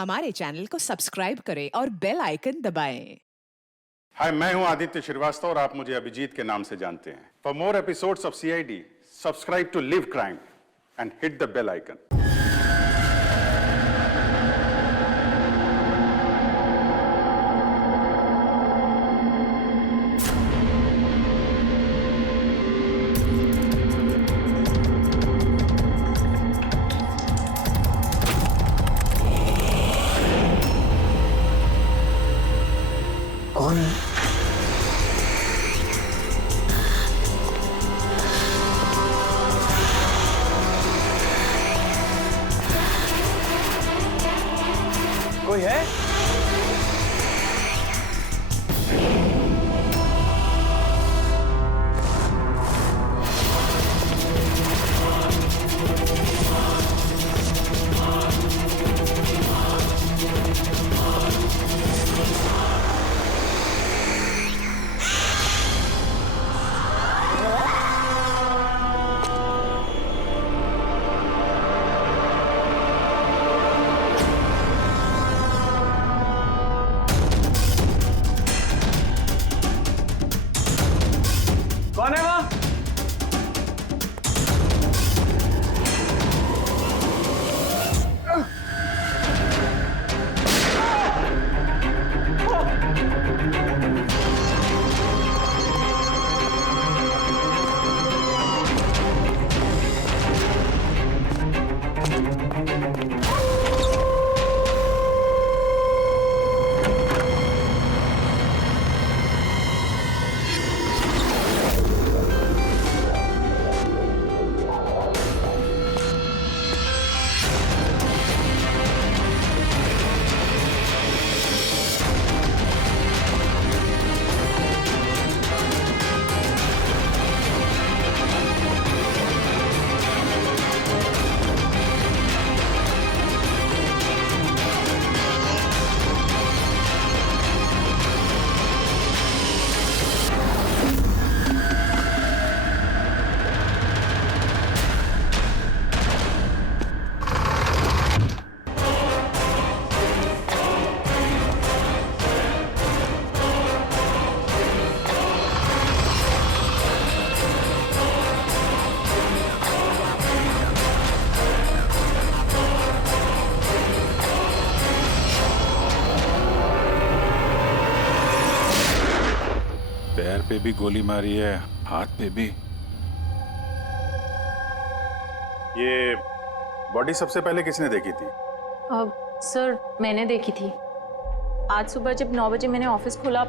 हमारे चैनल को सब्सक्राइब करें और बेल आइकन दबाएं। हाय, मैं हूं आदित्य श्रीवास्तव और आप मुझे अभिजीत के नाम से जानते हैं। For more episodes of CID, subscribe to live crime and hit the bell icon. कौन है? कोई है? कौन है वहाँ? पैर पे भी गोली मारी है, हाथ पे भी। ये बॉडी सबसे पहले किसने देखी थी? सर मैंने देखी थी। आज सुबह जब 9 बजे मैंने ऑफिस खोला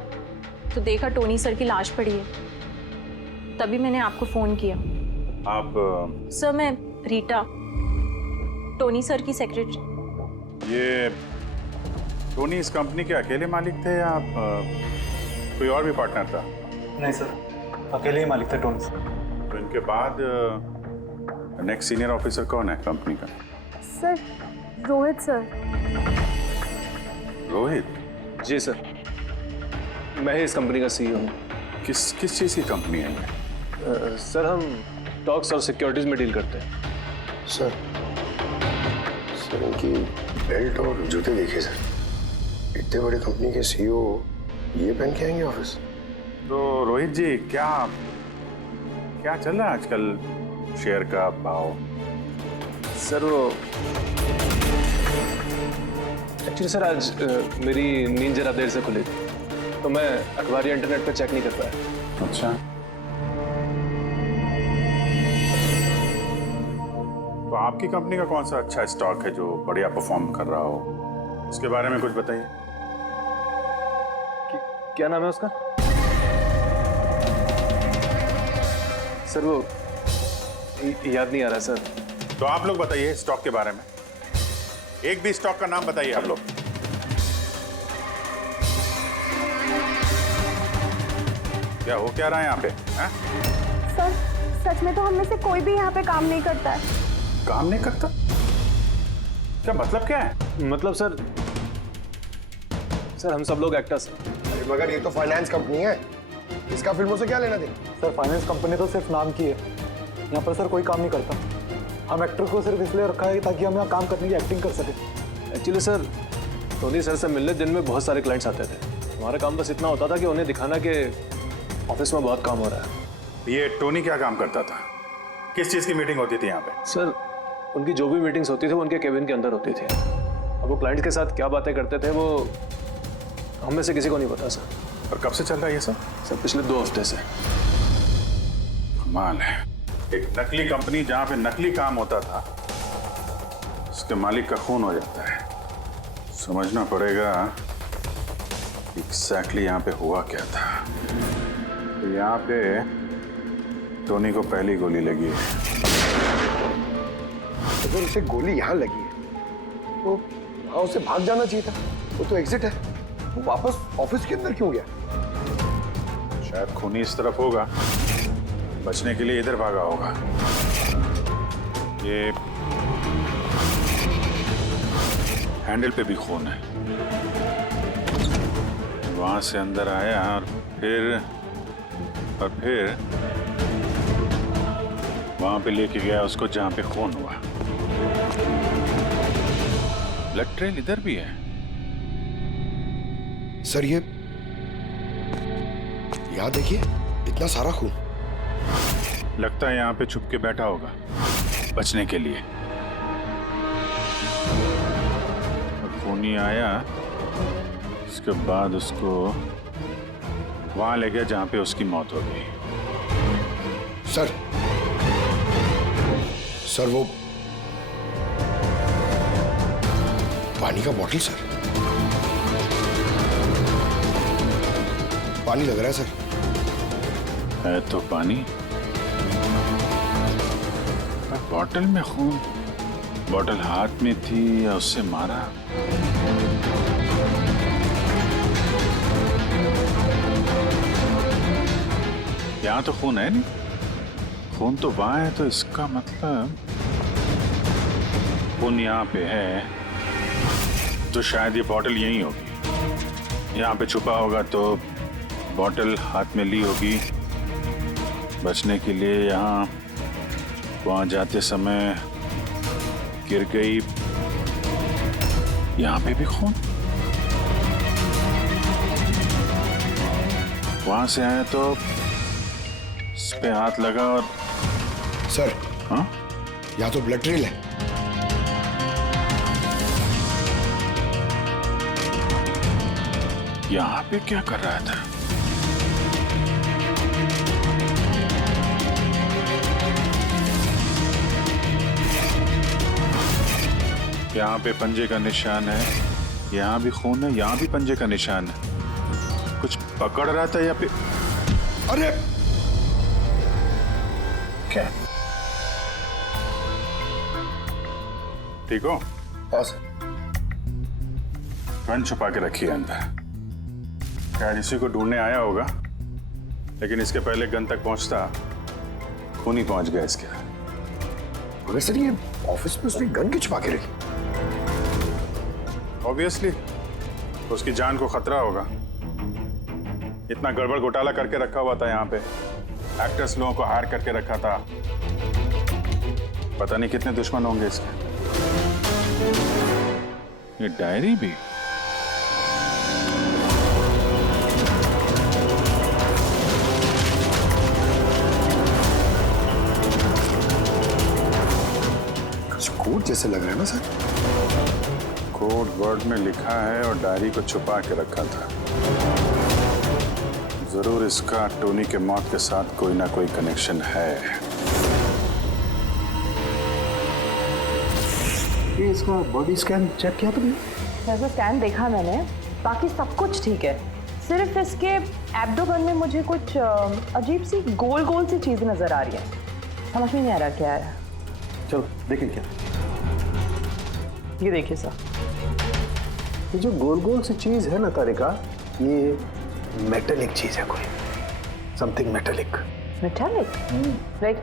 तो देखा टोनी सर की लाश पड़ी है। तभी मैंने आपको फ़ोन किया। आप सर मैं रीटा, टोनी सर की सेक्रेटरी। ये टोनी इस कंपनी के अकेले मालिक थे या आप कोई और भी पार्टनर था? नहीं सर, अकेले ही मालिक थे टोनी सर। तो इनके बाद नेक्स्ट सीनियर ऑफिसर कौन है कंपनी का? Sir Rohit sir. रोहित? जी सर, मैं ही इस कंपनी का सीईओ हूँ। किस चीज़ की कंपनी है ये? सर हम स्टॉक्स और सिक्योरिटीज में डील करते हैं। सर इनकी बेल्ट और जूते देखिए सर। इतने बड़ी कंपनी के सीईओ ये पहन के आएंगे ऑफिस? तो रोहित जी, क्या चल रहा है आजकल शेयर का भाव? सर वो एक्चुअली सर आज मेरी नींद जरा देर से खुली थी तो मैं अखबार या इंटरनेट पर चेक नहीं कर पाया। अच्छा, तो आपकी कंपनी का कौन सा अच्छा स्टॉक है जो बढ़िया परफॉर्म कर रहा हो? उसके बारे में कुछ बताइए। क्या नाम है उसका? सर वो याद नहीं आ रहा सर। तो आप लोग बताइए स्टॉक के बारे में। एक भी स्टॉक का नाम बताइए आप लोग। क्या हो क्या रहा है यहाँ पे? सर सच में तो हम में से कोई भी यहाँ पे काम नहीं करता है। काम नहीं करता? क्या मतलब क्या है? मतलब सर हम सब लोग एक्टर्स हैं। मगर ये तो फाइनेंस कंपनी है, इसका फिल्मों से क्या लेना देना? सर फाइनेंस कंपनी तो सिर्फ नाम की है, यहाँ पर सर कोई काम नहीं करता। हम एक्टर को सिर्फ इसलिए रखा है ताकि हम यहाँ काम करने की एक्टिंग कर सकें। एक्चुअली सर टोनी सर से मिलने दिन में बहुत सारे क्लाइंट्स आते थे। हमारा काम बस इतना होता था कि उन्हें दिखाना कि ऑफिस में बहुत काम हो रहा है। ये टोनी क्या काम करता था? किस चीज की मीटिंग होती थी यहाँ पे? सर उनकी जो भी मीटिंग्स होती थी वो उनके केबिन के अंदर होती थी। अब वो क्लाइंट्स के साथ क्या बातें करते थे वो हम में से किसी को नहीं पता सर। और कब से चल रहा है ये सब? सर पिछले 2 हफ्ते से। कमाल है, एक नकली कंपनी जहाँ पे नकली काम होता था उसके मालिक का खून हो जाता है। समझना पड़ेगा एग्जैक्टली यहाँ पे हुआ क्या था। तो यहाँ पे टोनी को पहली गोली लगी है। अगर उसे गोली यहाँ लगी है तो वहां उसे भाग जाना चाहिए था। वो तो एग्जिट है, वो वापस ऑफिस के अंदर क्यों गया? शायद खूनी इस तरफ होगा, बचने के लिए इधर भागा होगा। ये हैंडल पे भी खून है। वहां से अंदर आया और फिर वहां पे लेके गया उसको जहां पे खून हुआ। ब्लड ट्रेल इधर भी है। सर ये यहाँ देखिए, इतना सारा खून। लगता है यहाँ पे छुप के बैठा होगा बचने के लिए। और खूनी आया, उसके बाद उसको वहां ले गया जहां पे उसकी मौत हो गई। सर वो पानी का बॉटल सर, पानी लग रहा है सर। है तो पानी, बॉटल में खून। बॉटल हाथ में थी या उससे मारा? यहाँ तो खून है नहीं, खून तो वहां है, तो इसका मतलब खून यहाँ पे है तो शायद ये बॉटल यहीं होगी। यहाँ पे छुपा होगा तो बॉटल हाथ में ली होगी बचने के लिए। यहाँ वहां जाते समय गिर गई। यहाँ पे भी खून। वहां से आया तो इस पे हाथ लगा और सर हाँ, यहाँ तो ब्लड ट्रेल है। यहाँ पे क्या कर रहा था? यहाँ पे पंजे का निशान है, यहाँ भी खून है, यहाँ भी पंजे का निशान है। कुछ पकड़ रहा था या फिर? अरे क्या? ठीक हो? हाँ सर। गन छुपा के रखी है अंदर। शायद इसी को ढूंढने आया होगा, लेकिन इसके पहले गन तक पहुंचता खूनी पहुंच गया इसके। मगर सर ये ऑफिस में उसने गन क्यों छुपा के रखी? ऑब्वियसली उसकी जान को खतरा होगा। इतना गड़बड़ घोटाला करके रखा हुआ था यहाँ पे, एक्टर्स लोगों को हायर करके रखा था। पता नहीं कितने दुश्मन होंगे इसके। ये डायरी भी। कुछ कोड जैसे लग रहा है ना सर। कोड वर्ड में लिखा है और डायरी को छुपा के रखा था। जरूर इसका टोनी के मौत के साथ कोई ना कोई कनेक्शन है। ये इसका बॉडी स्कैन चेक किया तुमने? वैसे स्कैन देखा मैंने, बाकी सब कुछ ठीक है। सिर्फ इसके एब्डोमेन में मुझे कुछ अजीब सी गोल गोल सी चीज नजर आ रही है। समझ में नहीं आ रहा क्या है। चलो देखें क्या। ये देखिए सर, ये जो गोल गोल सी चीज है ना तारिका, ये मेटेलिक चीज है कोई, something metallic. Metallic like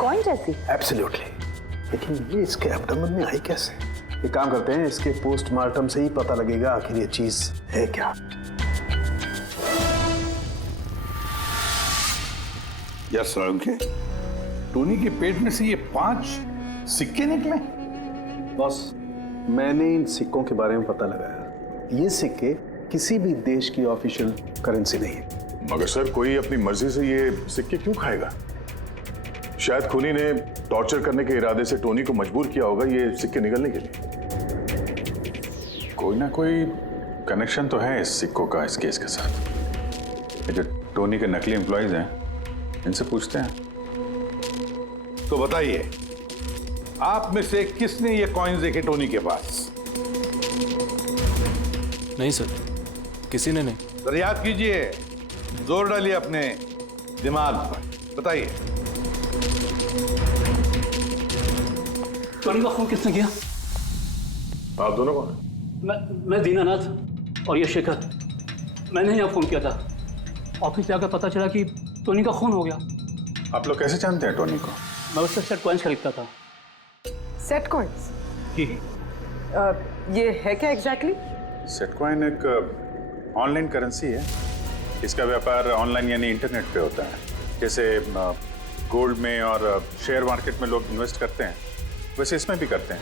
coin जैसी। एब्सोल्युटली। लेकिन ये इसके एब्डोमेन में आई कैसे? एक काम करते हैं, इसके पोस्टमार्टम से ही पता लगेगा आखिर ये चीज है क्या। यार सालुंखे, टोनी के पेट में से ये 5 सिक्के निकले। बॉस मैंने इन सिक्कों के बारे में पता लगाया। ये सिक्के किसी भी देश की ऑफिशियल करेंसी नहीं है। मगर सर कोई अपनी मर्जी से ये सिक्के क्यों खाएगा? शायद खूनी ने टॉर्चर करने के इरादे से टोनी को मजबूर किया होगा ये सिक्के निकलने के लिए। कोई ना कोई कनेक्शन तो है इस सिक्कों का इस केस के साथ। ये जो टोनी के नकली एम्प्लॉयज हैं, इनसे पूछते हैं। तो बताइए, आप में से किसने ये कॉइन्स देखे टोनी के पास? नहीं सर, किसी ने नहीं। सर याद कीजिए, जोर डालिए अपने दिमाग पर, बताइए। टोनी का फोन किसने किया? आप दोनों कौन? मैं दीनानाथ और ये शेखर। मैंने यहाँ फोन किया था। ऑफिस जाकर पता चला कि टोनी का खून हो गया। आप लोग कैसे जानते हैं टोनी को? मैं उससे सेट कॉइन्स खरीदता था। Set coins? जी। ये है क्या एग्जैक्टली? सेटकॉइन एक ऑनलाइन करेंसी है। इसका व्यापार ऑनलाइन यानी इंटरनेट पे होता है। जैसे गोल्ड में और शेयर मार्केट में लोग इन्वेस्ट करते हैं, वैसे इसमें भी करते हैं।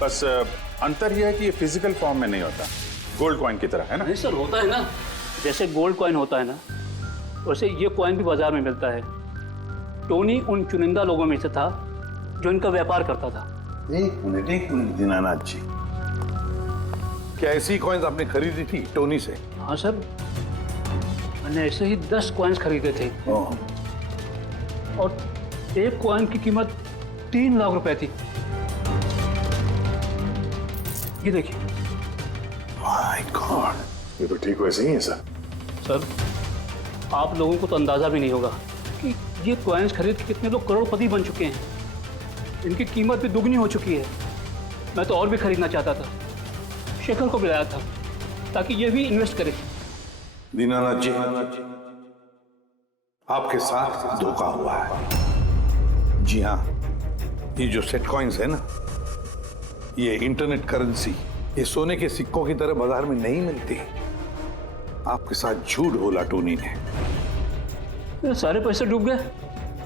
बस अंतर यह है कि ये फिजिकल फॉर्म में नहीं होता, गोल्ड कॉइन की तरह, है ना? नहीं सर, होता है ना, जैसे गोल्ड कॉइन होता है ना, वैसे ये कॉइन भी बाजार में मिलता है। टोनी उन चुनिंदा लोगों में से था जो इनका व्यापार करता था। एक मिनट दीनानाथ जी, क्या ऐसी कॉइन्स आपने खरीदी थी टोनी से? हाँ सर, मैंने ऐसे ही 10 कॉइन्स खरीदे थे और एक कॉइन की कीमत 3 लाख रुपए थी। ये देखिए। माय गॉड, ये तो ठीक वैसे ही है सर। सर, आप लोगों को तो अंदाजा भी नहीं होगा कि ये कॉइन्स खरीद के कितने लोग करोड़पति बन चुके हैं। इनकी कीमत भी दुगनी हो चुकी है। मैं तो और भी खरीदना चाहता था। शेखर को बुलाया था ताकि ये भी इन्वेस्ट करे। दीनानाथ जी, आपके साथ धोखा हुआ है। जी हाँ, ये जो सेट कॉइन्स है ना, ये इंटरनेट करेंसी, ये सोने के सिक्कों की तरह बाजार में नहीं मिलती। आपके साथ झूठ बोला टोनी ने। मेरे सारे पैसे डूब गए।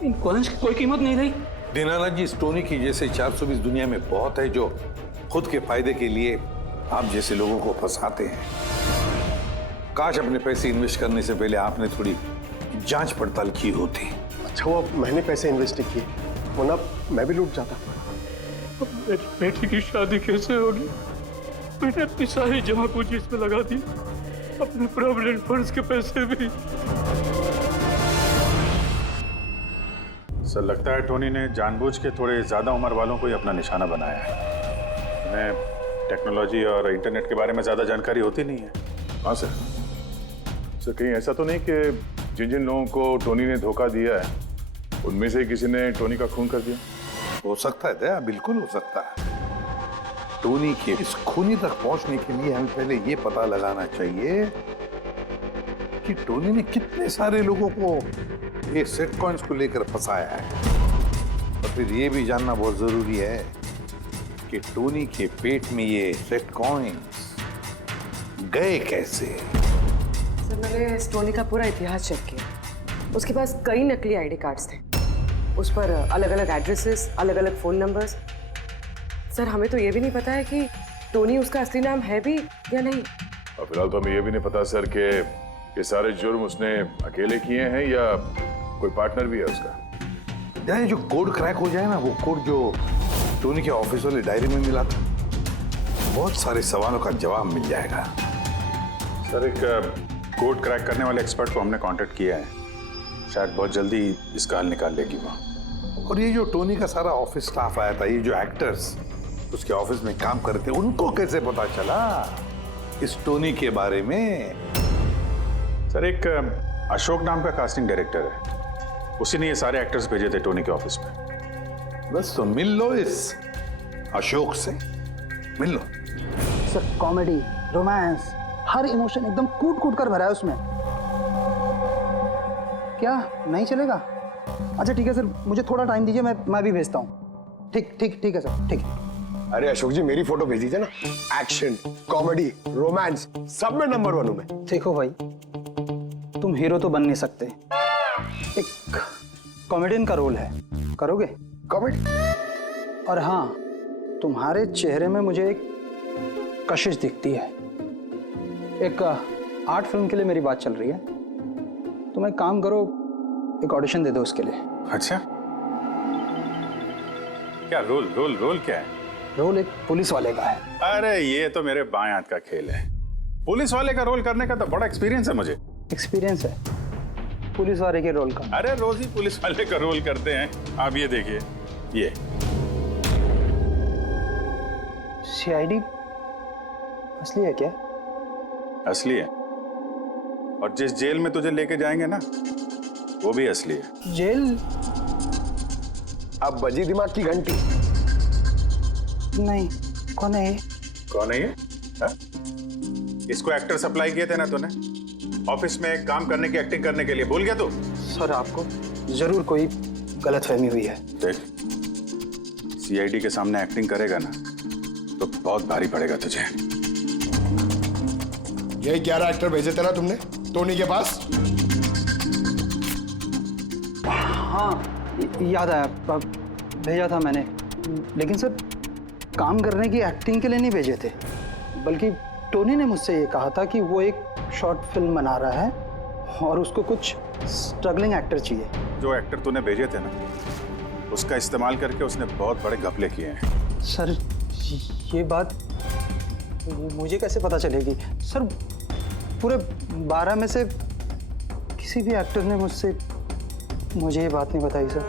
इन कॉइन्स की कोई कीमत नहीं रही। दीनानाथ जी, इस टोनी की जैसे 420 दुनिया में बहुत है जो खुद के फायदे के लिए आप जैसे लोगों को फंसाते हैं। काश अपने पैसे इन्वेस्ट करने से पहले आपने थोड़ी जांच पड़ताल की होती। अच्छा वो मैंने पैसे इन्वेस्ट किए, वरना मैं भी लूट जाता। अब मेरी बेटी की शादी कैसे होगी? मैंने अपनी सारी जमा पूंजी इसमें लगा दी, अपने प्रोविडेंट फंड्स के पैसे भी। सर लगता है टोनी ने जानबूझ के थोड़े ज्यादा उम्र वालों को ही अपना निशाना बनाया है। उन्हें टेक्नोलॉजी और इंटरनेट के बारे में ज्यादा जानकारी होती नहीं है। हाँ सर। सर कहीं ऐसा तो नहीं कि जिन जिन लोगों को टोनी ने धोखा दिया है उनमें से किसी ने टोनी का खून कर दिया? हो सकता है दया, बिल्कुल हो सकता है। टोनी के इस खूनी तक पहुंचने के लिए हमें पहले ये पता लगाना चाहिए कि टोनी ने कितने सारे लोगों को ये सेट कॉइन्स को लेकर फंसाया है। और फिर ये भी जानना बहुत जरूरी है कि टोनी के पेट में ये सेट कॉइन्स गए कैसे। सर, मैंने इस टोनी का पूरा इतिहास चेक किया। उसके पास कई नकली आईडी कार्ड्स थे। उस पर अलग अलग एड्रेसेस, अलग अलग फोन नंबर्स। सर, हमें तो ये भी नहीं पता है कि टोनी उसका असली नाम है भी या नहीं। और फिलहाल तो हमें ये भी नहीं पता सर कि ये सारे जुर्म उसने अकेले किए हैं या कोई पार्टनर भी है उसका। यानी जो कोड क्रैक हो जाए ना, वो कोड जो टोनी के ऑफिस वाले डायरी में मिला था, बहुत सारे सवालों का जवाब मिल जाएगा। सर एक कोड क्रैक करने वाले एक्सपर्ट को हमने कांटेक्ट किया है, शायद बहुत जल्दी इसका हल निकाल लेगी वो। और ये जो टोनी का सारा ऑफिस स्टाफ आया था, ये जो एक्टर्स उसके ऑफिस में काम करते, उनको कैसे पता चला इस टोनी के बारे में? सर एक अशोक नाम का कास्टिंग डायरेक्टर है, उसी ने ये सारे एक्टर्स भेजे थे टोनी के ऑफिस में। बस तो मिल लो इस अशोक से, मिल लो। सर कॉमेडी, रोमांस, हर इमोशन एकदम कूट कूट कर भरा है उसमें। क्या नहीं चलेगा? अच्छा ठीक है सर, मुझे थोड़ा टाइम दीजिए, मैं भी भेजता हूँ। ठीक है सर, ठीक है। अरे अशोक जी, मेरी फोटो भेज दीजिए ना। एक्शन, कॉमेडी, रोमांस, सब में नंबर 1 हूं मैं। देखो भाई, तुम हीरो तो बन नहीं सकते, एक कॉमेडियन का रोल है, करोगे? कॉमेडी? और हाँ, तुम्हारे चेहरे में मुझे एक कशिश दिखती है। एक आर्ट फिल्म के लिए मेरी बात चल रही है, तुम एक काम करो, एक ऑडिशन दे दो उसके लिए। अच्छा, क्या रोल रोल रोल क्या है? रोल एक पुलिस वाले का है। अरे ये तो मेरे बाएं हाथ का खेल है। पुलिस वाले का रोल करने का तो बड़ा एक्सपीरियंस है मुझे। एक्सपीरियंस है पुलिस वाले के रोल का? अरे रोज ही पुलिस वाले का रोल करते हैं। आप ये देखिए, ये सीआईडी असली है क्या? असली है, और जिस जेल में तुझे लेके जाएंगे ना वो भी असली है। जेल? अब बजी दिमाग की घंटी। नहीं, कौन है ये? कौन है ये? हा? इसको एक्टर सप्लाई किए थे ना तूने ऑफिस में काम करने की, एक्टिंग करने के लिए, भूल गया तू? सर आपको जरूर कोई गलतफहमी हुई है। देख, सीआईडी के सामने एक्टिंग करेगा ना तो बहुत भारी पड़ेगा तुझे। यही 11 एक्टर भेजे थे ना तुमने टोनी के पास? हाँ याद आया, भेजा था मैंने, लेकिन सर काम करने की, एक्टिंग के लिए नहीं भेजे थे, बल्कि टोनी ने मुझसे ये कहा था कि वो एक शॉर्ट फिल्म बना रहा है और उसको कुछ स्ट्रगलिंग एक्टर चाहिए। जो एक्टर तूने भेजे थे ना उसका इस्तेमाल करके उसने बहुत बड़े घपले किए हैं। सर ये बात मुझे कैसे पता चलेगी? सर पूरे 12 में से किसी भी एक्टर ने मुझे ये बात नहीं बताई सर।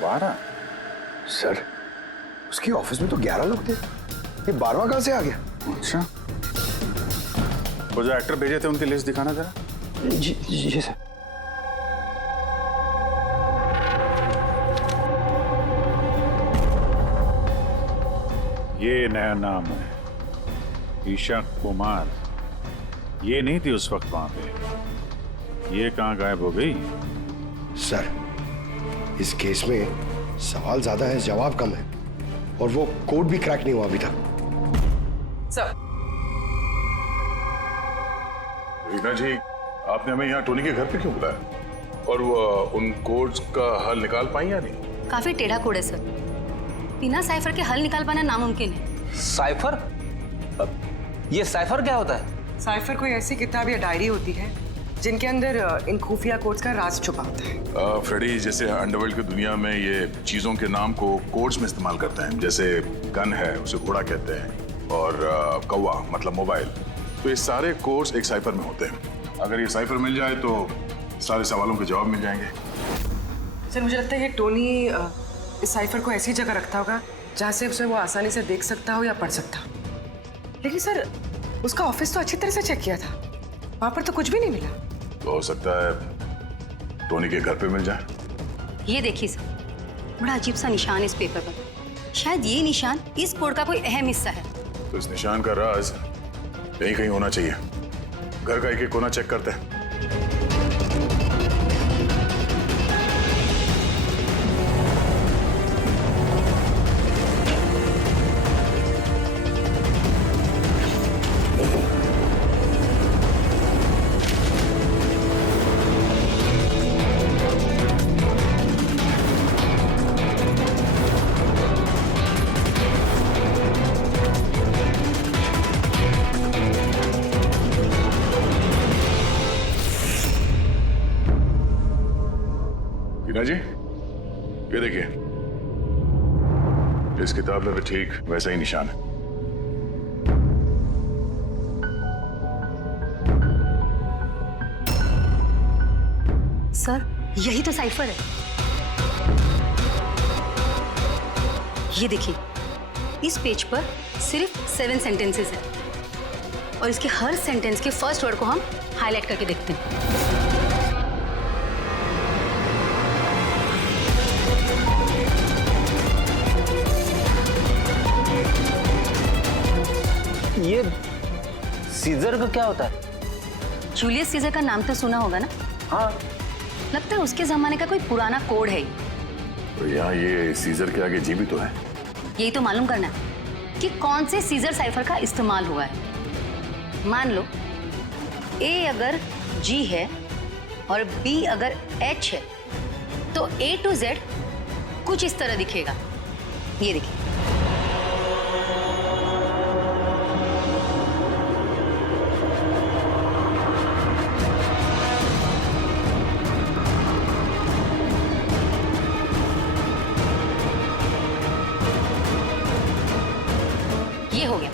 12? सर उसकी ऑफिस में तो 11 लोग थे, ये 12वां कहां से आ गया? अच्छा, वो जो एक्टर भेजे थे उनकी लिस्ट दिखाना जरा। जी सर। ये नया नाम है, ईशा कुमार। ये नहीं थी उस वक्त वहां पे, ये कहां गायब हो गई? सर इस केस में सवाल ज्यादा है, जवाब कम है, और वो कोड भी क्रैक नहीं हुआ अभी तक। सर रीना जी, आपने हमें यहाँ टोनी के घर पे क्यों बुलाया? और वो उन कोड्स का हल निकाल पाई या नहीं? काफी टेढ़ा कोड है सर, बिना साइफर के हल निकाल पाना नामुमकिन है। साइफर? ये साइफर क्या होता है? साइफर कोई ऐसी किताब या डायरी होती है जिनके अंदर इन खुफिया कोड्स का राज छुपा होता है। फ्रेडी, जैसे अंडरवर्ल्ड की दुनिया में ये चीजों के नाम को कोड्स में इस्तेमाल करते हैं, जैसे गन है उसे घोड़ा कहते हैं, और कौवा मतलब मोबाइल, तो ये सारे कोड्स एक साइफर में होते हैं। अगर ये साइफर मिल जाए तो सारे सवालों के जवाब मिल जाएंगे। सर मुझे लगता है कि टोनी इस साइफर को ऐसी जगह रखता होगा जहाँ से उसे वो आसानी से देख सकता हो या पढ़ सकता हो। लेकिन सर उसका ऑफिस तो अच्छी तरह से चेक किया था, वहां पर तो कुछ भी नहीं मिला। तो हो सकता है टोनी के घर पे मिल जाए। ये देखिए सर, बड़ा अजीब सा निशान है इस पेपर पर, शायद ये निशान इस कोड का कोई अहम हिस्सा है। तो इस निशान का राज यहीं कहीं होना चाहिए। घर का एक कोना चेक करते हैं। रीना जी, ये देखिए, इस किताब में भी ठीक वैसा ही निशान है। सर यही तो साइफर है। ये देखिए, इस पेज पर सिर्फ 7 सेंटेंसेस है और इसके हर सेंटेंस के फर्स्ट वर्ड को हम हाईलाइट करके देखते हैं। ये सीजर का क्या होता है? जूलियस सीजर का नाम तो सुना होगा ना? हाँ। लगता है उसके जमाने का कोई पुराना कोड है। तो यहाँ ये सीजर के आगे जी भी तो है। यही तो मालूम करना है कि कौन से सीजर साइफर का इस्तेमाल हुआ है। मान लो ए अगर जी है और बी अगर एच है तो A to Z कुछ इस तरह दिखेगा। ये देखिए। ये हो गया।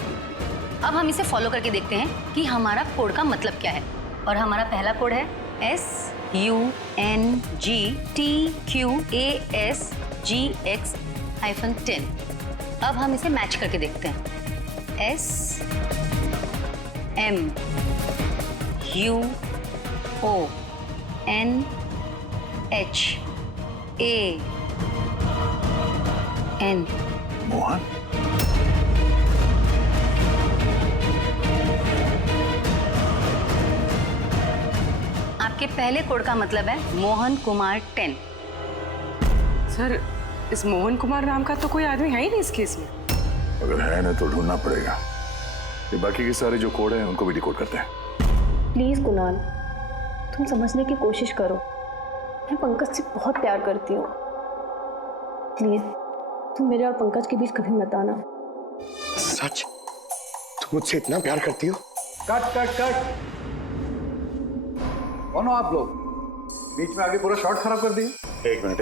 अब हम इसे फॉलो करके देखते हैं कि हमारा कोड का मतलब क्या है। और हमारा पहला कोड है SUNGTQASGX-10। अब हम इसे मैच करके देखते हैं। SMUONHAN। मोहन? आपके पहले कोड का मतलब है मोहन कुमार 10। सर, इस मोहन कुमार नाम का तो कोई आदमी है ही नहीं इस केस में। अगर है ना तो ढूंढना पड़ेगा। ये बाकी के सारे जो कोड हैं उनको भी डिकोड करते हैं। प्लीज कुणाल, तुम समझने की कोशिश करो। मैं पंकज से बहुत प्यार करती हूँ। प्लीज तुम मेरे और पंकज के बीच कभी मत आना। सच? तुम मुझसे इतना प्यार करती हो? Cut cut cut. कौन हो आप लोग? बीच में आगे पूरा शॉट खराब कर दिए। एक मिनट।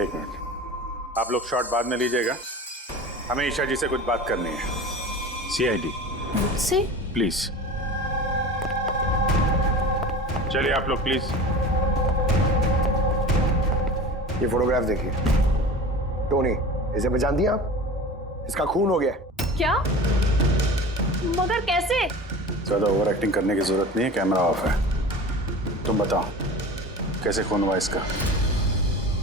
आप लोग शॉट बाद में लीजिएगा, हमें ईशा जी से कुछ बात करनी है। CID मुझसे? प्लीज चलिए आप लोग प्लीज। ये फोटोग्राफ देखिए। टोनी, इसे पहचान दिया आप? इसका खून हो गया। क्या? मगर कैसे? ज्यादा ओवर एक्टिंग करने की जरूरत नहीं है, कैमरा ऑफ है। तुम बताओ कैसे खून हुआ इसका?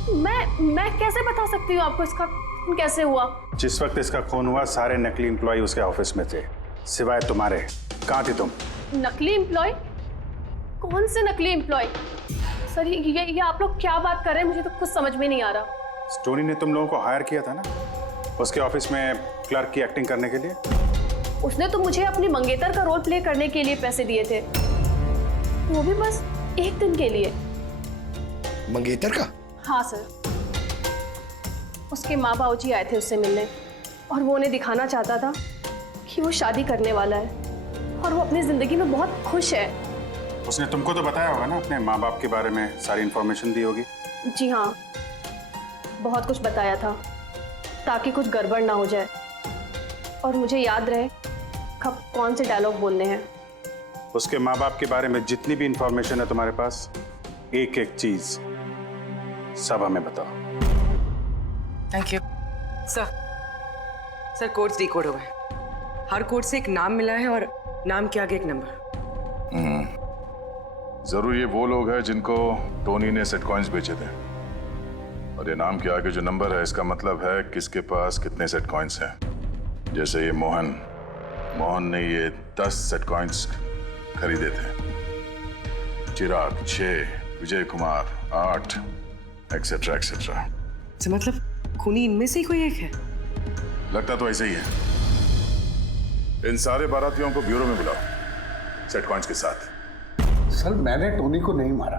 मैं कैसे बता सकती हूँ आपको इसका खून कैसे हुआ? जिस वक्त इसका खून हुआ सारे नकली एम्प्लॉय उसके ऑफिस में थे, सिवाय तुम्हारे। कहाँ थी तुम? नकली एम्प्लॉय? कौन से नकली एम्प्लॉय? सर ये आप लोग क्या बात कर रहे हैं? मुझे तो कुछ समझ में नहीं आ रहा। टोनी ने तुम लोगों को हायर किया था ना उसके ऑफिस में क्लर्क की एक्टिंग करने के लिए। उसने तो मुझे अपनी मंगेतर का रोल प्ले करने के लिए पैसे दिए थे, वो भी बस एक दिन के लिए। मंगेतर का? हाँ सर, उसके माँ बाबूजी आए थे उससे मिलने और वो उन्हें दिखाना चाहता था कि वो शादी करने वाला है और वो अपनी जिंदगी में बहुत खुश है। उसने तुमको तो बताया होगा ना अपने माँ बाप के बारे में, सारी इंफॉर्मेशन दी होगी। जी हाँ, बहुत कुछ बताया था ताकि कुछ गड़बड़ ना हो जाए और मुझे याद रहे कब कौन से डायलॉग बोलने हैं। उसके माँ बाप के बारे में जितनी भी इंफॉर्मेशन है तुम्हारे पास, एक एक चीज सब हमें बताओ। Thank you sir. Codes decode हुआ है। हर कोड से एक नाम मिला है और नाम के आगे एक नंबर। जरूर ये वो लोग हैं जिनको टोनी ने सेट कॉइन्स बेचे थे, और ये नाम के आगे जो नंबर है इसका मतलब है किसके पास कितने सेट कॉइन्स हैं। जैसे ये मोहन ने ये 10 सेट कॉइन्स खरीदे थे, चिराग 6, विजय कुमार 8, एक्सेट्रा एक्सेट्रा। मतलब खूनी इनमें से ही कोई एक है? लगता तो ऐसे ही है। इन सारे बारातियों को ब्यूरो में बुलाओ सेट कॉइन्स के साथ। सर मैंने टोनी को नहीं मारा,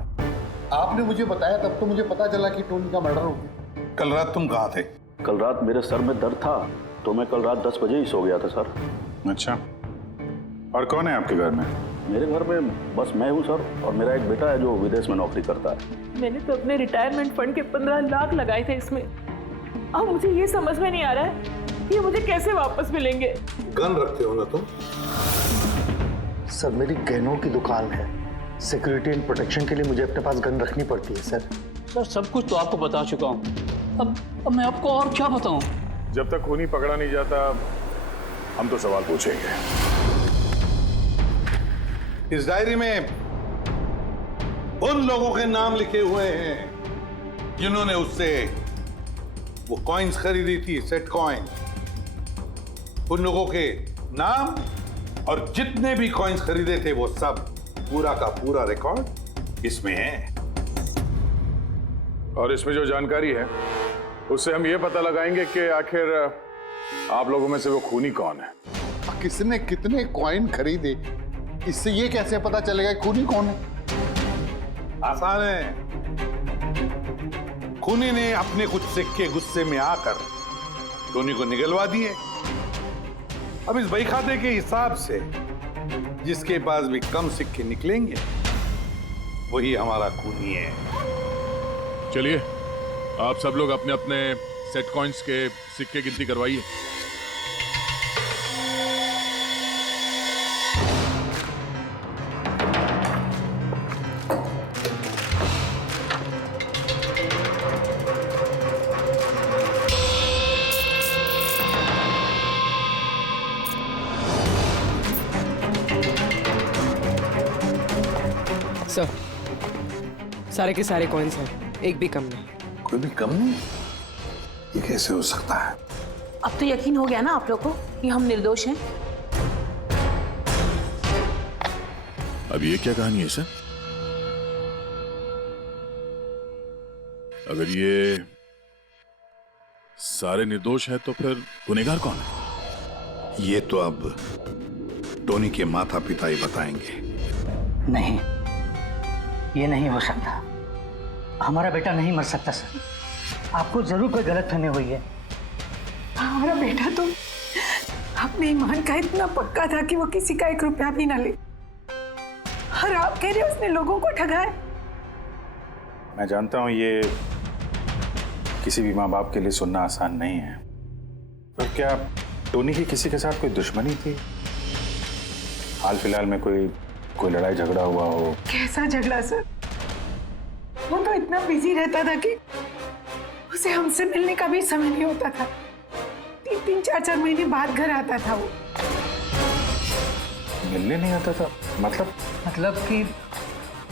आपने मुझे बताया तब तो मुझे पता चला कि टोनी का मर्डर हो गया। कल रात तुम कहाँ थे? कल रात मेरे सर में दर्द था तो मैं कल रात 10 बजे ही सो गया था सर। अच्छा, और कौन है आपके घर में? मेरे घर में बस मैं हूँ सर, और मेरा एक बेटा है जो विदेश में नौकरी करता है। मैंने तो अपने रिटायरमेंट फंड के 15 लाख लगाए थे इसमें। अब मुझे ये समझ में नहीं आ रहा है कि मुझे कैसे वापस मिलेंगे। गन रखते हो ना तुम? सर मेरी गहनों की दुकान है, सिक्योरिटी एंड प्रोटेक्शन के लिए मुझे अपने पास गन रखनी पड़ती है सर। सर सब कुछ तो आपको बता चुका हूँ, अब मैं आपको और क्या बताऊँ? जब तक खूनी पकड़ा नहीं जाता हम तो सवाल पूछेंगे। इस डायरी में उन लोगों के नाम लिखे हुए हैं जिन्होंने उससे वो कॉइन्स खरीदी थी, सेट कॉइन। उन लोगों के नाम और जितने भी कॉइन्स खरीदे थे वो सब, पूरा का पूरा रिकॉर्ड इसमें है। और इसमें जो जानकारी है उससे हम ये पता लगाएंगे कि आखिर आप लोगों में से वो खूनी कौन है। किसने कितने कॉइन खरीदे, इससे ये कैसे पता चलेगा खूनी कौन है? आसान है। खूनी ने अपने कुछ सिक्के गुस्से में आकर टोनी को निगलवा दिए। अब इस बही खाते के हिसाब से जिसके पास भी कम सिक्के निकलेंगे वही हमारा खूनी है। चलिए आप सब लोग अपने अपने सेट कॉइन्स के सिक्के गिनती करवाइए। सर, सारे के सारे कॉइन्स हैं, एक भी कम नहीं। कोई भी कम नहीं? ये कैसे हो सकता है? अब तो यकीन हो गया ना आप लोग को कि हम निर्दोष हैं? अब ये क्या कहानी है सर? अगर ये सारे निर्दोष हैं तो फिर गुनहगार कौन है? ये तो अब टोनी के माता पिता ही बताएंगे। नहीं, ये नहीं हो सकता। हमारा बेटा नहीं मर सकता सर। आपको जरूर कोई गलतफहमी हुई है। हमारा बेटा तो अपने ईमान का इतना पक्का था कि वो किसी का 1 रुपया भी ना ले, और आप कह रहे हो उसने लोगों को ठगाया। मैं जानता हूं ये किसी भी माँ बाप के लिए सुनना आसान नहीं है, पर क्या टोनी की किसी के साथ कोई दुश्मनी थी? हाल फिलहाल में कोई लड़ाई झगड़ा हुआ हो? कैसा झगड़ा सर? वो तो इतना बिजी रहता था कि उसे हमसे मिलने का भी समय नहीं होता था। 3-3, 4-4 महीने बाद घर आता था वो। मिलने नहीं आता था? मतलब कि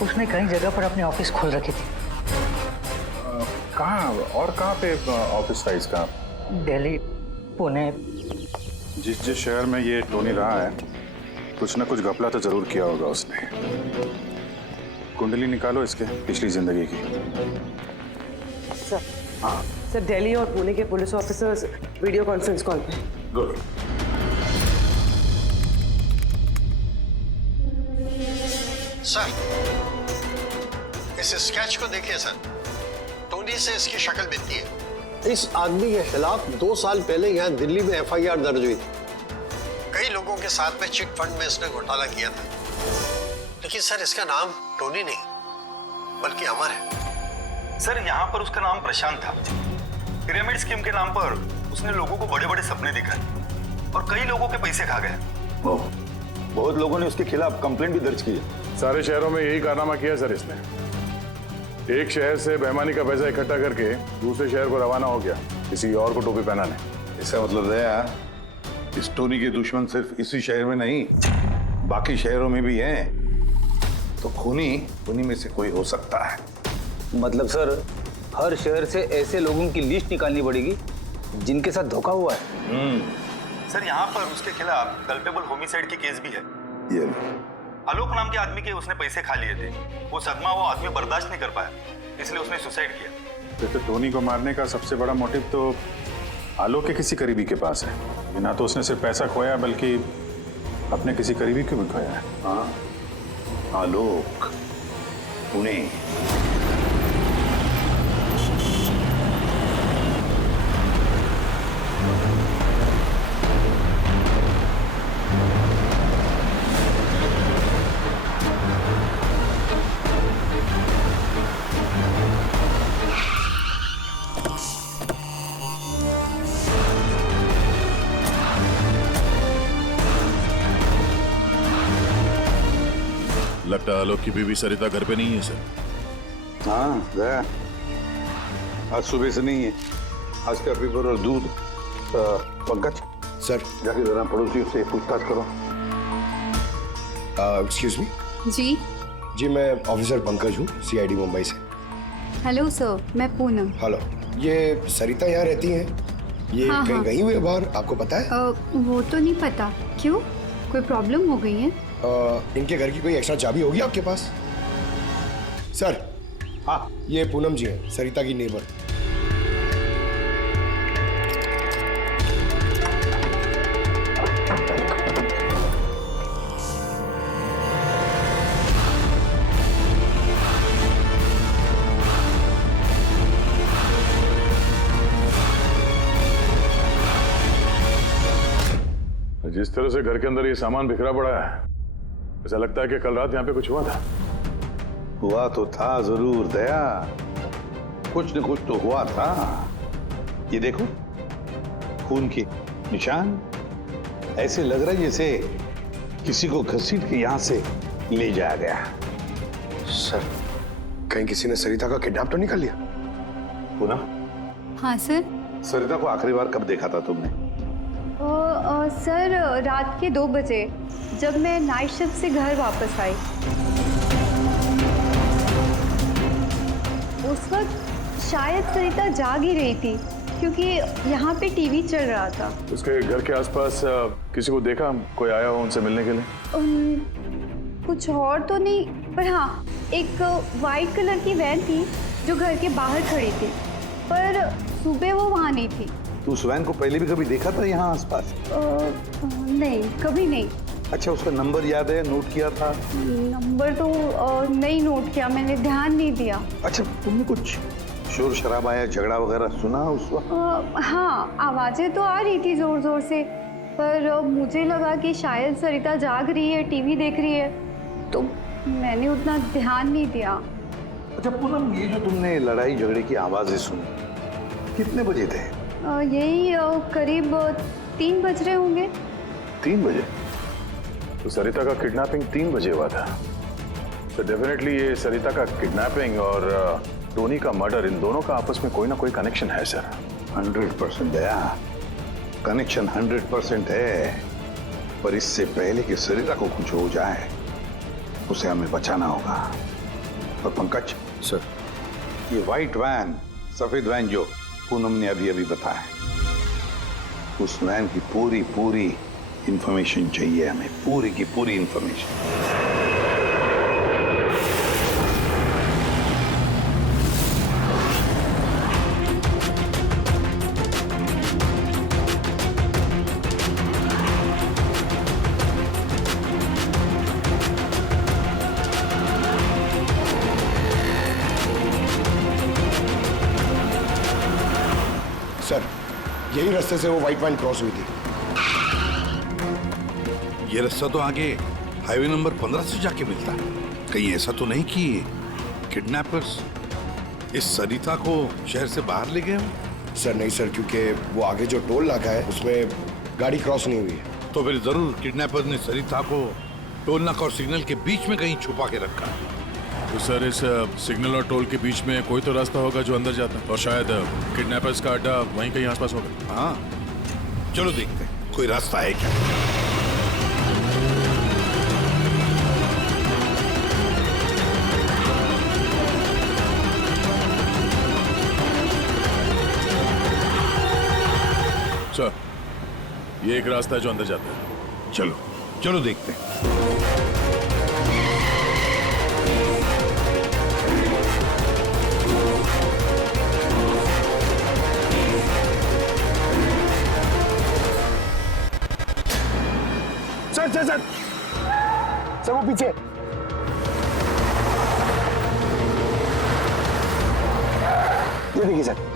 उसने कई जगह पर अपने ऑफिस खोल रखी थी। कहाँ और कहाँ पे ऑफिस था इसका? दिल्ली, पुणे। जिस शहर में ये टोनी रहा है, कुछ ना कुछ घपला तो जरूर किया होगा उसने। कुंडली निकालो इसके पिछली जिंदगी की। सर, हाँ सर, दिल्ली और पुणे के police officers video conference call पे। गुड। सर, इस स्केच को देखिए सर। टोनी से इसकी शक्ल मिलती है। इस आदमी के खिलाफ 2 साल पहले यहाँ दिल्ली में FIR दर्ज हुई थी। कई लोगों के साथ में चिट फंड में इसने घोटाला किया था, लेकिन सर इसका नाम टोनी नहीं बल्कि अमर है। सर, यहाँ पर उसका नाम प्रशांत था। पिरामिड स्कीम के नाम पर उसने लोगों को बड़े बड़े सपने दिखाए और कई लोगों के पैसे खा गया। बहुत लोगों ने उसके खिलाफ कंप्लेंट भी दर्ज की है। सारे शहरों में यही कारनामा किया सर इसने। एक शहर से बेईमानी का पैसा इकट्ठा करके दूसरे शहर को रवाना हो गया किसी और को टोपी पहनाने। इसका मतलब है इस टोनी के दुश्मन सिर्फ इसी शहर में नहीं, बाकी शहरों में भी हैं। तो खूनी में से कोई हो सकता है। मतलब सर, हर शहर से ऐसे लोगों की लिस्ट निकालनी पड़ेगी जिनके साथ धोखा हुआ है। सर, यहाँ पर उसके खिलाफ कल्पेबल होमिसाइड की केस भी है। ये आलोक नाम के आदमी के उसने पैसे खा लिए थे। वो सदमा वो आदमी बर्दाश्त नहीं कर पाया, इसलिए उसने सुसाइड किया। तो टोनी को मारने का सबसे बड़ा मोटिव तो आलोक के किसी करीबी के पास है। ना तो उसने सिर्फ पैसा खोया बल्कि अपने किसी करीबी को भी खोया है। हाँ, आलोक, पुणे। लगता है आलोक की बीवी सरिता घर पे नहीं है सर। हाँ गया, आज सुबह से नहीं है। आज का पेपर और दूध। पंकज सर, जाके जरा पड़ोसियों से पूछताछ करो। Excuse me. जी, मैं ऑफिसर पंकज हूँ, CID मुंबई से। हेलो सर, मैं पूनम। हेलो, ये सरिता यहाँ रहती हैं? ये हाँ, कहीं हाँ। गई हुई है बाहर, आपको पता है? वो तो नहीं पता। क्यों, कोई प्रॉब्लम हो गई है? इनके घर की कोई एक्स्ट्रा चाबी होगी आपके पास? सर, हाँ, ये पूनम जी हैं, सरिता की नेबर। जिस तरह से घर के अंदर ये सामान बिखरा पड़ा है, ऐसा लगता है कि कल रात यहाँ पे कुछ हुआ था। हुआ तो था जरूर दया, कुछ न कुछ तो हुआ था। ये देखो, खून के निशान। ऐसे लग रहा है जैसे किसी को घसीट के यहाँ से ले जाया गया। सर, कहीं किसी ने सरिता का किडनैप तो नहीं कर लिया? पूनम, हाँ सर। सरिता को आखिरी बार कब देखा था तुमने? सर, रात के 2 बजे, जब मैं नाइट शिफ्ट से घर वापस आई। उस वक्त शायद सरिता जाग ही रही थी क्योंकि यहाँ पे टीवी चल रहा था। उसके घर के आसपास किसी को देखा, कोई आया हो उनसे मिलने के लिए? कुछ और तो नहीं, पर हाँ एक वाइट कलर की वैन थी जो घर के बाहर खड़ी थी, पर सुबह वो वहाँ नहीं थी। तो उस वैन को पहले भी कभी देखा था यहाँ आसपास? नहीं, कभी नहीं। अच्छा, उसका नंबर याद है, नोट किया था? नंबर तो नहीं नोट किया, मैंने ध्यान नहीं दिया। अच्छा, तुमने कुछ शोर शराबा या झगड़ा वगैरह सुना उस वक्त? हाँ, आवाजें तो आ रही थी जोर जोर से, पर मुझे लगा कि शायद सरिता जाग रही है, टीवी देख रही है, तो मैंने उतना ध्यान नहीं दिया। अच्छा पूनम, ये जो तुमने लड़ाई झगड़े की आवाजें सुनी, कितने बजे थे? यही करीब 3 बज रहे होंगे। 3 बजे? तो सरिता का किडनैपिंग 3 बजे हुआ था। तो डेफिनेटली ये सरिता का किडनैपिंग और टोनी का मर्डर, इन दोनों का आपस में कोई ना कोई कनेक्शन है सर। 100% दया, कनेक्शन 100% है, पर इससे पहले कि सरिता को कुछ हो जाए उसे हमें बचाना होगा। और पंकज सर, ये व्हाइट वैन, सफेद वैन जो पूनम ने अभी अभी बताया, उस वैन की पूरी इंफॉर्मेशन चाहिए हमें, पूरी की पूरी इंफॉर्मेशन। सर, यही रास्ते से वो व्हाइट वैन क्रॉस हुई थी। ये रास्ता तो आगे हाईवे नंबर 15 से जाके मिलता है। कहीं ऐसा तो नहीं कि किडनैपर्स इस सरिता को शहर से बाहर ले गए हो? सर नहीं सर, क्योंकि वो आगे जो टोल नाका है उसमें गाड़ी क्रॉस नहीं हुई है। तो फिर जरूर किडनैपर ने सरिता को टोल नाका और सिग्नल के बीच में कहीं छुपा के रखा है। तो सर, इस सिग्नल और टोल के बीच में कोई तो रास्ता होगा जो अंदर जाता है, और शायद किडनैपर्स का अड्डा वहीं कहीं आसपास होगा। हाँ, चलो देखते हैं कोई रास्ता है क्या। सर, ये एक रास्ता है जो अंदर जाता है। चलो देखते हैं। सर वो पीछे। ये देखिए sir.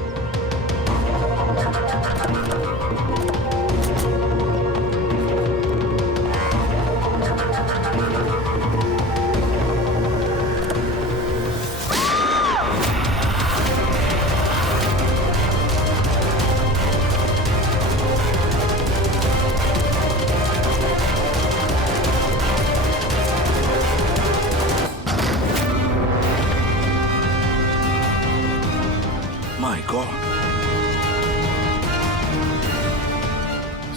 My God.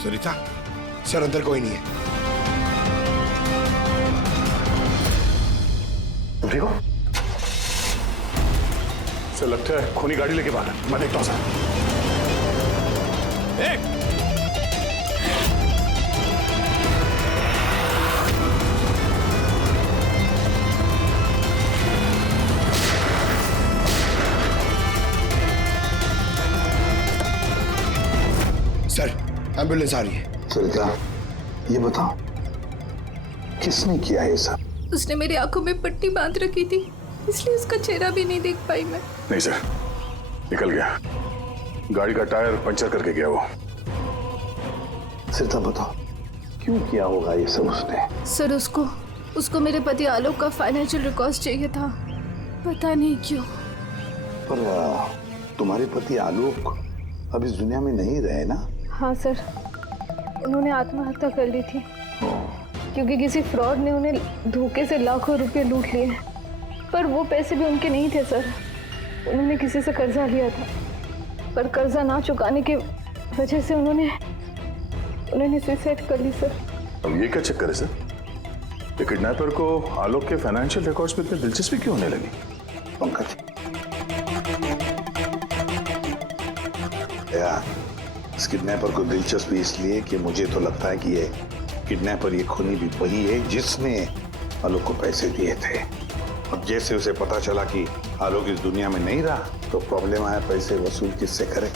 Sarita? Sir अंदर कोई नहीं है। तुम ठीक हो? सर, लगता है खूनी गाड़ी लेके बाहर। मैं देखता हूँ सर। सर एम्बुलेंस आ रही है। सरिता, ये बताओ किसने किया ये सब? उसने मेरी आंखों में पट्टी बांध रखी थी, इसलिए उसका चेहरा भी नहीं देख पाई मैं। नहीं सर, निकल गया। गाड़ी का टायर पंचर करके गया वो। सरिता बताओ, क्यों किया होगा ये सब उसने? सर, उसको मेरे पति आलोक का फाइनेंशियल रिकॉर्ड चाहिए था, पता नहीं क्यों। पर तुम्हारे पति आलोक अब इस दुनिया में नहीं रहे ना? हाँ सर, उन्होंने आत्महत्या कर ली थी क्योंकि किसी फ्रॉड ने उन्हें धोखे से लाखों रुपए लूट लिए। पर वो पैसे भी उनके नहीं थे सर, उन्होंने किसी से कर्जा लिया था, पर कर्जा ना चुकाने की वजह से उन्होंने सुसाइड कर ली सर। अब ये क्या चक्कर है सर? ये किडनैपर को आलोक के फाइनेंशियल रिकॉर्ड्स में इतनी दिलचस्पी क्यों होने लगी? पंकज, या इस किडनैपर को दिलचस्पी इसलिए कि मुझे तो लगता है कि ये किडनैपर, ये खूनी भी वही है जिसने आलोक को पैसे दिए थे। और जैसे उसे पता चला कि आलोक इस दुनिया में नहीं रहा तो प्रॉब्लम आया, पैसे वसूल किससे करे।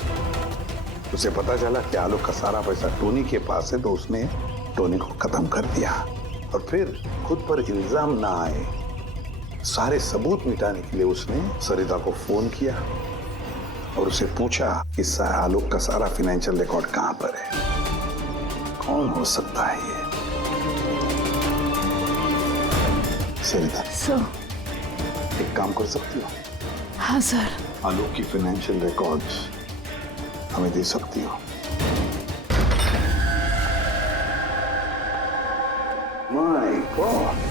उसे पता चला कि आलोक का सारा पैसा टोनी के पास है, तो उसने टोनी को खत्म कर दिया। और फिर खुद पर इल्जाम ना आए, सारे सबूत मिटाने के लिए उसने सरिता को फोन किया और उसे पूछा कि आलोक का सारा फाइनेंशियल रिकॉर्ड कहां पर है। कौन हो सकता है ये? सरिता सर, एक काम कर सकती हो? हाँ सर। आलोक की फाइनेंशियल रिकॉर्ड्स हमें दे सकती हो? माय गॉड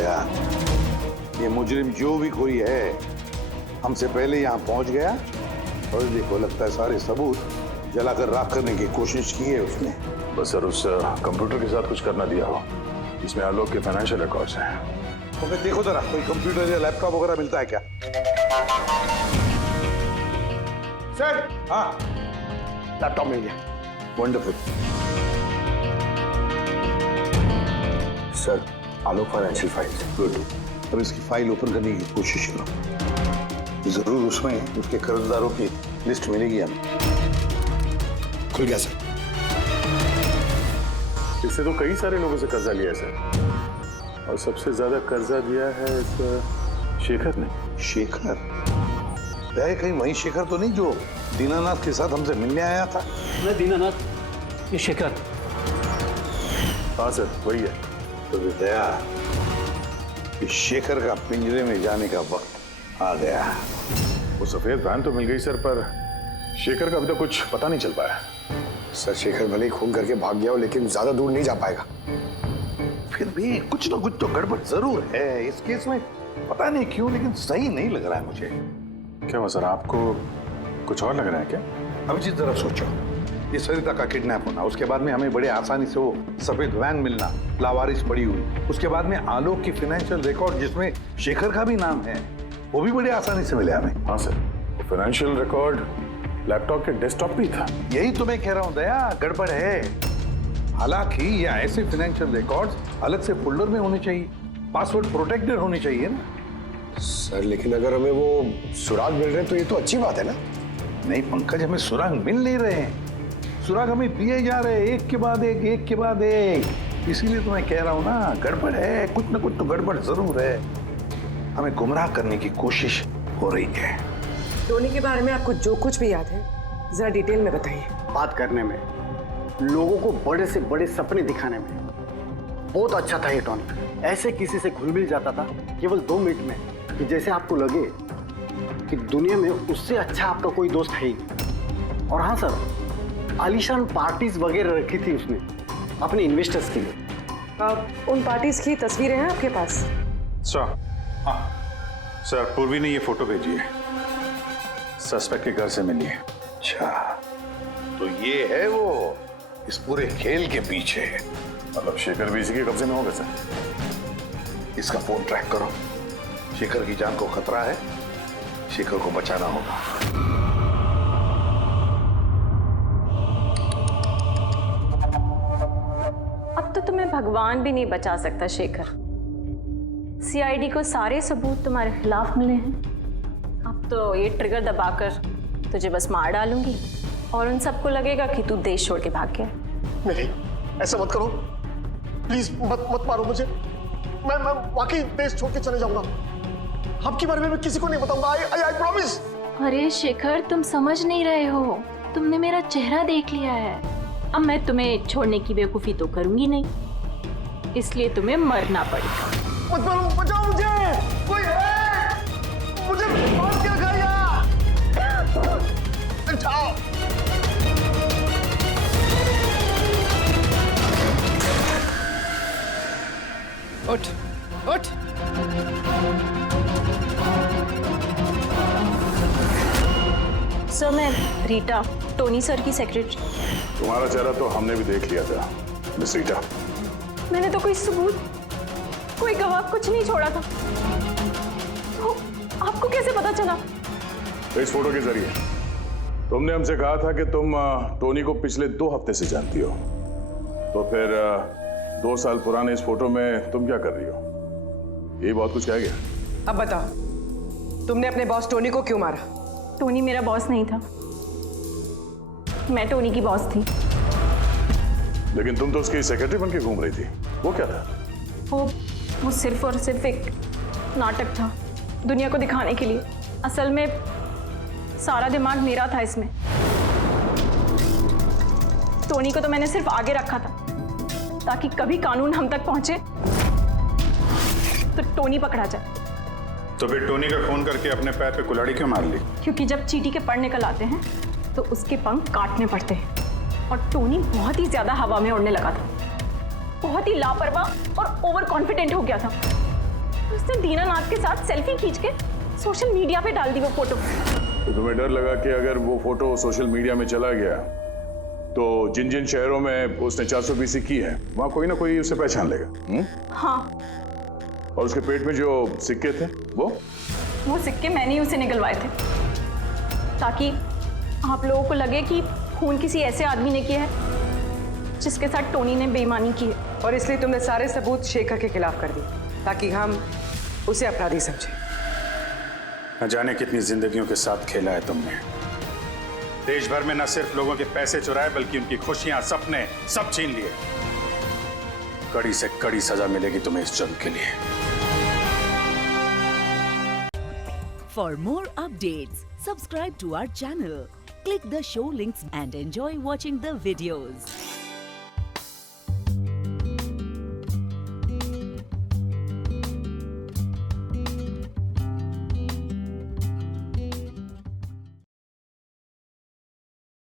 यार, ये मुजरिम जो भी कोई है हमसे पहले यहाँ पहुंच गया और देखो लगता है सारे सबूत जलाकर राख करने की कोशिश की है उसने। बस सर उस कंप्यूटर के साथ कुछ करना दिया हो, इसमें आलोक के फाइनेंशियल रिकॉर्ड्स हैं। तो मैं देखो जरा कोई कंप्यूटर या लैपटॉप वगैरह मिलता है क्या? सर, हाँ लैपटॉप मिल गया। वंडरफुल। सर, आलोक फाइनेंशियल फाइल्स। गुड। अब इसकी फाइल ओपन करने की कोशिश करो, जरूर उसमें उसके कर्जदारों की लिस्ट मिलेगी हमें। खुल गया सर। इससे तो कई सारे लोगों से कर्जा लिया है सर, और सबसे ज्यादा कर्जा दिया है इस शेखर ने। शेखर? कहीं वही शेखर तो नहीं जो दीनानाथ के साथ हमसे मिलने आया था? मैं दीनानाथ, ये शेखर। हाँ सर वही है। तो दया, इस शेखर का पिंजरे में जाने का वक्त आ गया। वो सफेद वैन तो मिल गई सर, पर शेखर का अभी तक कुछ पता नहीं चल पाया। सर, शेखर भले ही खून करके भाग गया हो लेकिन ज्यादा दूर नहीं जा पाएगा। फिर भी कुछ ना कुछ तो गड़बड़ जरूर है इस केस में, पता नहीं क्यों लेकिन सही नहीं लग रहा है मुझे। क्या हुआ सर, आपको कुछ और लग रहा है क्या? अभिजीत जरा सोचो, ये सरिता का किडनैप होना, उसके बाद में हमें बड़े आसानी से वो सफेद वैन मिलना लावारिस पड़ी हुई, उसके बाद में आलोक की फाइनेंशियल रिकॉर्ड जिसमें शेखर का भी नाम है वो भी बड़े आसानी से मिले हमें। हाँ सर, फाइनेंशियल रिकॉर्ड लैपटॉप के डेस्कटॉप पे था। यही तो मैं कह रहा हूँ दया, गड़बड़ है। हालांकि ये ऐसे फाइनेंशियल रिकॉर्ड्स अलग से फोल्डर में होने चाहिए, पासवर्ड प्रोटेक्टेड होने चाहिए ना। सर, लेकिन अगर हमें वो सुराग मिल रहे हैं तो ये तो अच्छी बात है ना। नहीं पंकज, हमें सुराग मिल नहीं रहे हैं, सुराग हमें दिए जा रहे हैं एक के बाद एक, एक के बाद एक। इसीलिए तो मैं कह रहा हूँ ना, गड़बड़ है, कुछ ना कुछ तो गड़बड़ जरूर है। हमें गुमराह करने की कोशिश हो रही है। टोनी के बारे में आपको जो कुछ भी याद है जरा डिटेल में बताइए। बात करने में, लोगों को बड़े से बड़े सपने दिखाने में बहुत अच्छा था ये टोनी। ऐसे किसी से घुल मिल जाता था केवल 2 मिनट में कि जैसे आपको लगे कि दुनिया में उससे अच्छा आपका कोई दोस्त है ही नहीं। और हाँ सर, आलीशान पार्टीज वगैरह रखी थी उसने अपने इन्वेस्टर्स के लिए। उन पार्टीज की तस्वीरें हैं आपके पास? सर, हाँ सर, पूर्वी ने ये फोटो भेजी है, सस्पेक्ट के घर से मिली है। अच्छा, तो ये है वो इस पूरे खेल के पीछे। मतलब शेखर भी इसी के कब्जे में होगा सर? इसका फोन ट्रैक करो, शेखर की जान को खतरा है, शेखर को बचाना होगा। अब तो तुम्हें भगवान भी नहीं बचा सकता शेखर। सीआईडी को सारे सबूत तुम्हारे खिलाफ मिले हैं। अब तो ये ट्रिगर दबाकर तुझे बस मार डालूंगी और उन सबको लगेगा कि तू देश छोड़ के भाग गया। नहीं, ऐसा मत करो प्लीज, मत मारो मुझे। मैं वाकई देश छोड़ के चले जाऊंगा। आपके बारे में मैं किसी को नहीं बताऊंगा। I promise. अरे शेखर, तुम समझ नहीं रहे हो, तुमने मेरा चेहरा देख लिया है। अब मैं तुम्हें छोड़ने की बेवकूफी तो करूंगी नहीं, इसलिए तुम्हें मरना पड़ेगा। मत मारो, बचाओ मुझे, कोई है, मुझे बांध के रखा यार। बचाओ। उठ उठ। सर, मैं रीटा, टोनी सर की सेक्रेटरी। तुम्हारा चेहरा तो हमने भी देख लिया था मिस रीटा। मैंने तो कोई सबूत, कोई गवाह कुछ नहीं छोड़ा था। तो आपको कैसे पता चला? इस फोटो के जरिए। तुमने हमसे कहा था कि तुम टोनी को पिछले 2 हफ्ते से जानती हो, तो फिर 2 साल पुराने इस फोटो में तुम क्या कर रही हो? ये बहुत कुछ कह गया। अब बताओ, तुमने अपने बॉस टोनी को क्यों मारा? टोनी मेरा बॉस नहीं था, मैं टोनी की बॉस थी। लेकिन तुम तो उसकी सेक्रेटरी बन के घूम रही थी, वो क्या था? वो सिर्फ और सिर्फ एक नाटक था, दुनिया को दिखाने के लिए। असल में सारा दिमाग मेरा था इसमें। टोनी को तो मैंने सिर्फ आगे रखा था ताकि कभी कानून हम तक पहुंचे तो टोनी पकड़ा जाए। तो फिर टोनी का खून करके अपने पैर पे कुल्हाड़ी क्यों मार ली? क्योंकि जब चींटी के पर निकल आते हैं तो उसके पंख काटने पड़ते हैं, और टोनी बहुत ही ज्यादा हवा में उड़ने लगा था, बहुत ही लापरवाह और ओवर कॉन्फिडेंट हो गया था। उसने दीनानाथ के साथ सेल्फी खींच के सोशल मीडिया पे डाल दी वो फोटो। तो तुम्हें डर लगा कि अगर वो फोटो सोशल मीडिया में चला गया तो जिन जिन शहरों में उसने 420 की है वहां कोई ना कोई उसे पहचान लेगा। हाँ। और उसके पेट में जो सिक्के थे वो सिक्के मैंने ही उसे निकलवाए थे ताकि आप लोगों को लगे कि खून किसी ऐसे आदमी ने किया है जिसके साथ टोनी ने बेईमानी की है। और इसलिए तुमने सारे सबूत शेखर के खिलाफ कर दिए ताकि हम उसे अपराधी समझें। न जाने कितनी जिंदगियों के साथ खेला है तुमने। देश भर में न सिर्फ लोगों के पैसे चुराए बल्कि उनकी खुशियां, सपने सब छीन लिए। कड़ी से कड़ी सजा मिलेगी तुम्हें इस जुर्म के लिए। For more updates, subscribe to our channel, click the show links and enjoy watching the videos.